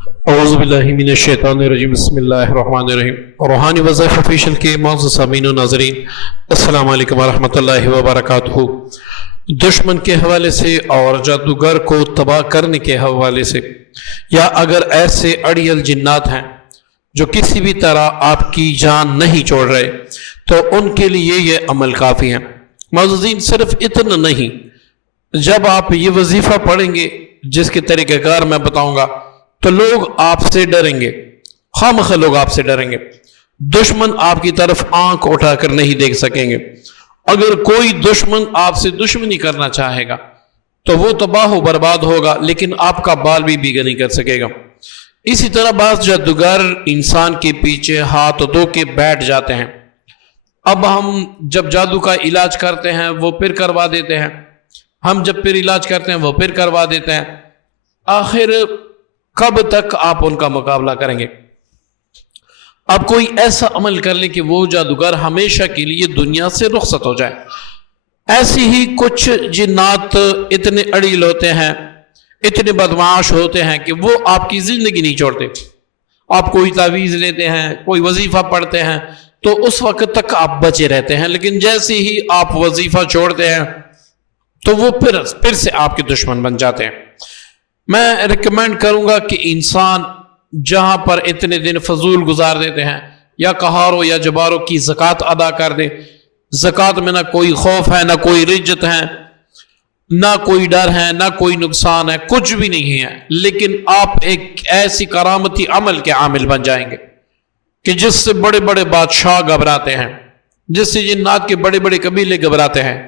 اعوذ باللہ من الشیطان الرجیم، بسم اللہ الرحمن الرحیم۔ روحانی وظائف آفیشل کے معزز سامعین و ناظرین، السلام علیکم ورحمۃ اللہ وبرکاتہ۔ دشمن کے حوالے سے اور جادوگر کو تباہ کرنے کے حوالے سے، یا اگر ایسے اڑیل جنات ہیں جو کسی بھی طرح آپ کی جان نہیں چھوڑ رہے، تو ان کے لیے یہ عمل کافی ہے۔ معززین، صرف اتنا نہیں، جب آپ یہ وظیفہ پڑھیں گے جس کے طریقہ کار میں بتاؤں گا، تو لوگ آپ سے ڈریں گے، خامخواہ لوگ آپ سے ڈریں گے۔ دشمن آپ کی طرف آنکھ اٹھا کر نہیں دیکھ سکیں گے۔ اگر کوئی دشمن آپ سے دشمنی کرنا چاہے گا تو وہ تباہ و برباد ہوگا، لیکن آپ کا بال بھی بیگا نہیں کر سکے گا۔ اسی طرح بعض جادوگر انسان کے پیچھے ہاتھ دھو کے بیٹھ جاتے ہیں۔ اب ہم جب جادو کا علاج کرتے ہیں وہ پھر کروا دیتے ہیں، ہم جب پھر علاج کرتے ہیں وہ پھر کروا دیتے ہیں۔ آخر کب تک آپ ان کا مقابلہ کریں گے؟ اب کوئی ایسا عمل کر لیں کہ وہ جادوگر ہمیشہ کے لیے دنیا سے رخصت ہو جائے۔ ایسی ہی کچھ جنات اتنے اڑیل ہوتے ہیں، اتنے بدمعاش ہوتے ہیں کہ وہ آپ کی زندگی نہیں چھوڑتے۔ آپ کوئی تعویذ لیتے ہیں، کوئی وظیفہ پڑھتے ہیں تو اس وقت تک آپ بچے رہتے ہیں، لیکن جیسے ہی آپ وظیفہ چھوڑتے ہیں تو وہ پھر سے آپ کے دشمن بن جاتے ہیں۔ میں ریکمینڈ کروں گا کہ انسان جہاں پر اتنے دن فضول گزار دیتے ہیں، یا کہاروں یا جباروں کی زکوٰۃ ادا کر دے۔ زکوٰۃ میں نہ کوئی خوف ہے، نہ کوئی رجت ہے، نہ کوئی ڈر ہے، نہ کوئی نقصان ہے، کچھ بھی نہیں ہے، لیکن آپ ایک ایسی کرامتی عمل کے عامل بن جائیں گے کہ جس سے بڑے بڑے بادشاہ گھبراتے ہیں، جس سے جنات کے بڑے بڑے قبیلے گھبراتے ہیں،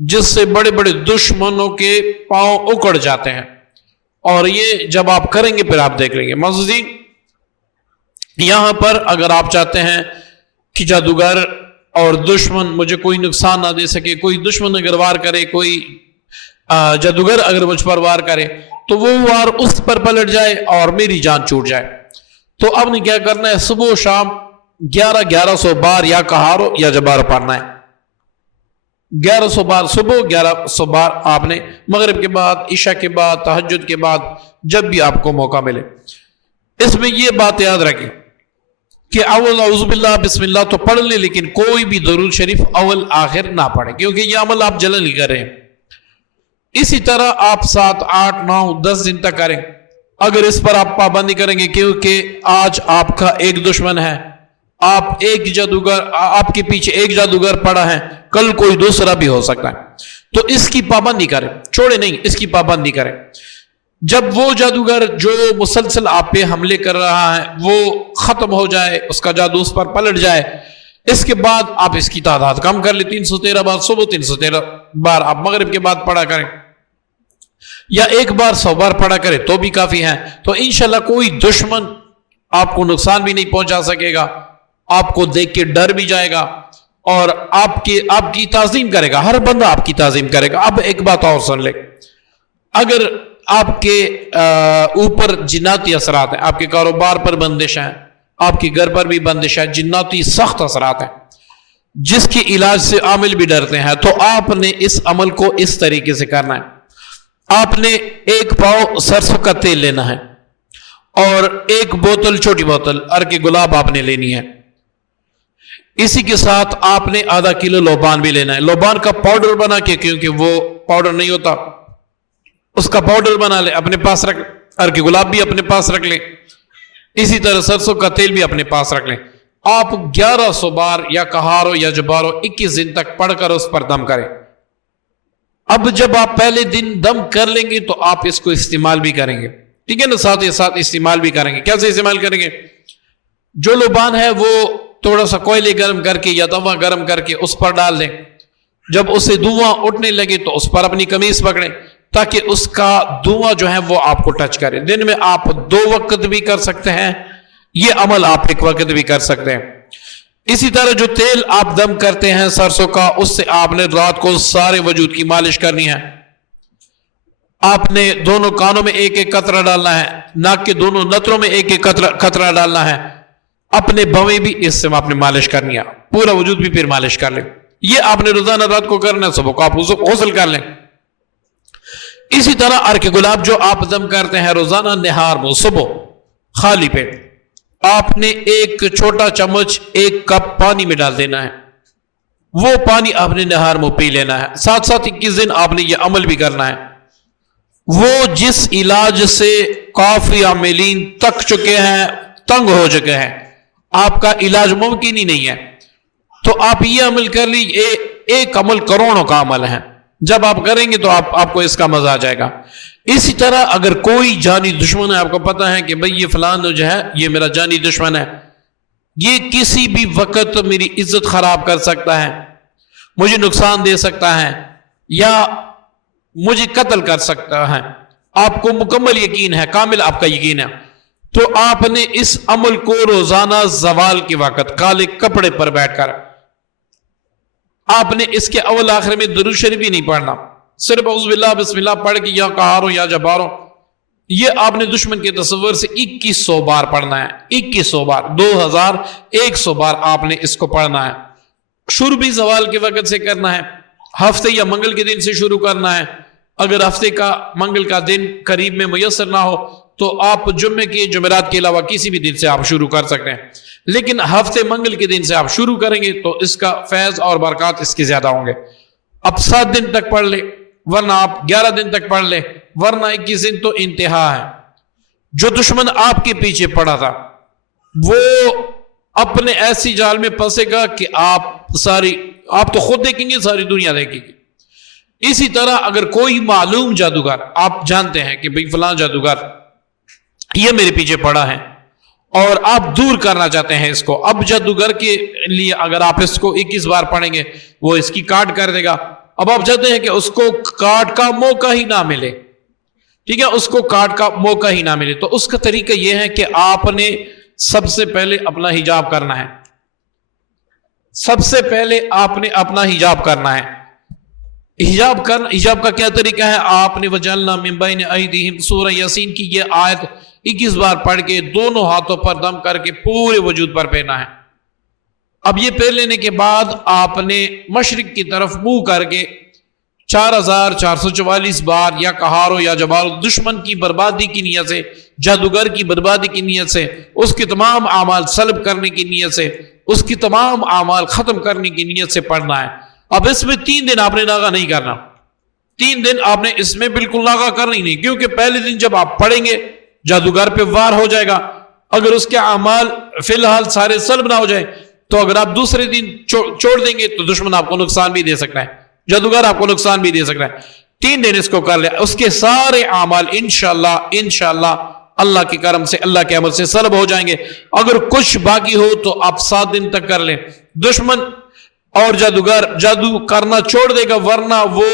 جس سے بڑے بڑے دشمنوں کے پاؤں اکڑ جاتے ہیں۔ اور یہ جب آپ کریں گے پھر آپ دیکھ لیں گے۔ معززین، یہاں پر اگر آپ چاہتے ہیں کہ جادوگر اور دشمن مجھے کوئی نقصان نہ دے سکے، کوئی دشمن اگر وار کرے، کوئی جادوگر اگر مجھ پر وار کرے تو وہ وار اس پر پلٹ جائے اور میری جان چھوٹ جائے، تو اب نے کیا کرنا ہے؟ صبح و شام 1100 بار یا کہارو یا جبار پڑھنا ہے۔ 1100 بار صبح، 1100 بار آپ نے مغرب کے بعد، عشاء کے بعد، تہجد کے بعد، جب بھی آپ کو موقع ملے۔ اس میں یہ بات یاد رکھیں کہ اول اعوذ باللہ بسم اللہ تو پڑھ لیں، لیکن کوئی بھی درود شریف اول آخر نہ پڑھیں، کیونکہ یہ عمل آپ جلن ہی کر رہے ہیں۔ اسی طرح آپ 7، 8، 9، 10 دن تک کریں۔ اگر اس پر آپ پابندی کریں گے، کیونکہ آج آپ کا ایک دشمن ہے، آپ کے پیچھے ایک جادوگر پڑا ہے، کل کوئی دوسرا بھی ہو سکتا ہے، تو اس کی پابندی کریں، چھوڑے نہیں، اس کی پابندی کریں۔ جب وہ جادوگر جو مسلسل آپ پہ حملے کر رہا ہے وہ ختم ہو جائے، اس کا جادو اس پر پلٹ جائے، اس کے بعد آپ اس کی تعداد کم کر لیں۔ 313 بار صبح، 313 بار آپ مغرب کے بعد پڑھا کریں، یا ایک بار 100 بار پڑھا کریں تو بھی کافی ہے۔ تو انشاءاللہ کوئی دشمن آپ کو نقصان بھی نہیں پہنچا سکے گا، آپ کو دیکھ کے ڈر بھی جائے گا، اور آپ کی تعظیم کرے گا، ہر بندہ آپ کی تعظیم کرے گا۔ اب ایک بات اور سن لیں، اگر آپ کے اوپر جناتی اثرات ہیں، آپ کے کاروبار پر بندش ہیں، آپ کے گھر پر بھی بندش ہے، جناتی سخت اثرات ہیں جس کی علاج سے عامل بھی ڈرتے ہیں، تو آپ نے اس عمل کو اس طریقے سے کرنا ہے۔ آپ نے 1 پاؤ سرسوں کا تیل لینا ہے، اور 1 بوتل، چھوٹی بوتل عرق گلاب آپ نے لینی ہے۔ اسی کے ساتھ آپ نے ½ کلو لوبان بھی لینا ہے۔ لوبان کا پاؤڈر بنا کے، کیونکہ وہ پاؤڈر نہیں ہوتا، اس کا پاؤڈر بنا لیں، اپنے پاس رکھ، عرق گلاب بھی اپنے پاس رکھ لیں، اسی طرح سرسوں کا تیل بھی اپنے پاس رکھ لیں۔ آپ 1100 بار یا کہارو یا جبارو 21 دن تک پڑھ کر اس پر دم کریں۔ اب جب آپ پہلے دن دم کر لیں گے تو آپ اس کو استعمال بھی کریں گے، ٹھیک ہے نا؟ ساتھ ہی ساتھ استعمال بھی کریں گے۔ کیسے استعمال کریں گے؟ جو لوبان ہے وہ تھوڑا سا کوئلے گرم کر کے یا توا گرم کر کے اس پر ڈال دیں، جب اسے دھواں اٹھنے لگے تو اس پر اپنی قمیص پکڑیں، تاکہ اس کا دھواں جو ہے وہ آپ کو ٹچ کرے۔ دن میں آپ 2 وقت بھی کر سکتے ہیں، یہ عمل آپ 1 وقت بھی کر سکتے ہیں۔ اسی طرح جو تیل آپ دم کرتے ہیں سرسوں کا، اس سے آپ نے رات کو سارے وجود کی مالش کرنی ہے۔ آپ نے دونوں کانوں میں 1 قطرہ ڈالنا ہے، ناک کے دونوں نتروں میں 1 قطرہ ڈالنا ہے، اپنے بویں بھی اس سے آپ نے مالش کرنی ہے، پورا وجود بھی پھر مالش کر لیں۔ یہ آپ نے روزانہ رات کو کرنا ہے، صبح کو آپ غسل کر لیں۔ اسی طرح عرق گلاب جو آپ دم کرتے ہیں روزانہ نہار میں صبح، خالی پیٹ آپ نے ایک چھوٹا چمچ ایک کپ پانی میں ڈال دینا ہے، وہ پانی آپ نے نہار میں پی لینا ہے، ساتھ ساتھ 21 دن آپ نے یہ عمل بھی کرنا ہے۔ وہ جس علاج سے کافی عاملین تک چکے ہیں، تنگ ہو چکے ہیں، آپ کا علاج ممکن ہی نہیں ہے، تو آپ یہ عمل کر لیجیے۔ ایک عمل کروڑوں کا عمل ہے، جب آپ کریں گے تو آپ کو اس کا مزہ آ جائے گا۔ اسی طرح اگر کوئی جانی دشمن ہے، آپ کو پتا ہے کہ بھئی یہ فلان جو ہے یہ میرا جانی دشمن ہے، یہ کسی بھی وقت میری عزت خراب کر سکتا ہے، مجھے نقصان دے سکتا ہے، یا مجھے قتل کر سکتا ہے، آپ کو مکمل یقین ہے، کامل آپ کا یقین ہے، تو آپ نے اس عمل کو روزانہ زوال کے وقت کالے کپڑے پر بیٹھ کر آپ نے اس کے اول آخر میں درود شریف بھی نہیں پڑھنا، صرف اعوذ باللہ بسم اللہ پڑھ کے یا قہار یا جبار، یہ آپ نے دشمن کے تصور سے 2100 بار پڑھنا ہے، 2100 بار، 2100 بار آپ نے اس کو پڑھنا ہے۔ شروع بھی زوال کے وقت سے کرنا ہے، ہفتے یا منگل کے دن سے شروع کرنا ہے، اگر ہفتے کا منگل کا دن قریب میں میسر نہ ہو تو آپ جمعے کے جمعرات کے علاوہ کسی بھی دن سے آپ شروع کر سکتے ہیں، لیکن ہفتے منگل کے دن سے آپ شروع کریں گے تو اس کا فیض اور برکات اس کے زیادہ ہوں گے۔ اب 7 دن تک پڑھ لے، ورنہ آپ 11 دن تک پڑھ لے، ورنہ 21 دن تو انتہا ہے۔ جو دشمن آپ کے پیچھے پڑا تھا وہ اپنے ایسی جال میں پھنسے گا کہ آپ تو خود دیکھیں گے، ساری دنیا دیکھے گی۔ اسی طرح اگر کوئی معلوم جادوگر، آپ جانتے ہیں کہ بھئی فلاں جادوگر یہ میرے پیچھے پڑا ہے اور آپ دور کرنا چاہتے ہیں اس کو، اب جادوگر کے لیے اگر آپ اس کو 21 بار پڑھیں گے وہ اس کی کاٹ کر دے گا، اب آپ چاہتے ہیں کہ اس کو کاٹ کا موقع ہی نہ ملے، ٹھیک ہے، اس کو کاٹ کا موقع ہی نہ ملے، تو اس کا طریقہ یہ ہے کہ آپ نے سب سے پہلے اپنا حجاب کرنا ہے، سب سے پہلے آپ نے اپنا حجاب کرنا ہے۔ حجاب کا کیا طریقہ ہے؟ آپ نے وَجَعَلْنَا مِن بَيْنِ أَيْدِيهِمْ سورہ یاسین کی یہ آیت 21 بار پڑھ کے دونوں ہاتھوں پر دم کر کے پورے وجود پر پہنا ہے۔ اب یہ پہن لینے کے بعد آپ نے مشرق کی طرف منہ کر کے 4444 بار یا قہارو یا جبارو، دشمن کی بربادی کی نیت سے، جادوگر کی بربادی کی نیت سے، اس کے تمام اعمال سلب کرنے کی نیت سے، اس کی تمام اعمال ختم کرنے کی نیت سے پڑھنا ہے۔ اب اس میں 3 دن آپ نے ناغہ نہیں کرنا، 3 دن آپ نے اس میں بالکل ناغہ کرنا ہی نہیں، کیونکہ پہلے دن جب آپ پڑھیں گے جادوگر پہ وار ہو جائے گا، اگر اس کے اعمال فی الحال سارے سلب نہ ہو جائیں تو اگر آپ دوسرے دن چھوڑ دیں گے تو دشمن آپ کو نقصان بھی دے سکتا ہے، جادوگر آپ کو نقصان بھی دے سکتا ہے۔ 3 دن اس کو کر لیا، اس کے سارے اعمال انشاءاللہ اللہ کے کرم سے، اللہ کے عمل سے سلب ہو جائیں گے۔ اگر کچھ باقی ہو تو آپ 7 دن تک کر لیں، دشمن اور جادوگر جادو کرنا چھوڑ دے گا، ورنہ وہ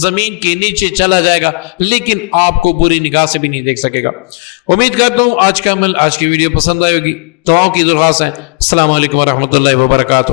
زمین کے نیچے چلا جائے گا، لیکن آپ کو بری نگاہ سے بھی نہیں دیکھ سکے گا۔ امید کرتا ہوں آج کا عمل، آج کی ویڈیو پسند آئے ہوگی، دعاؤں کی درخواست ہے۔ السلام علیکم ورحمۃ اللہ وبرکاتہ۔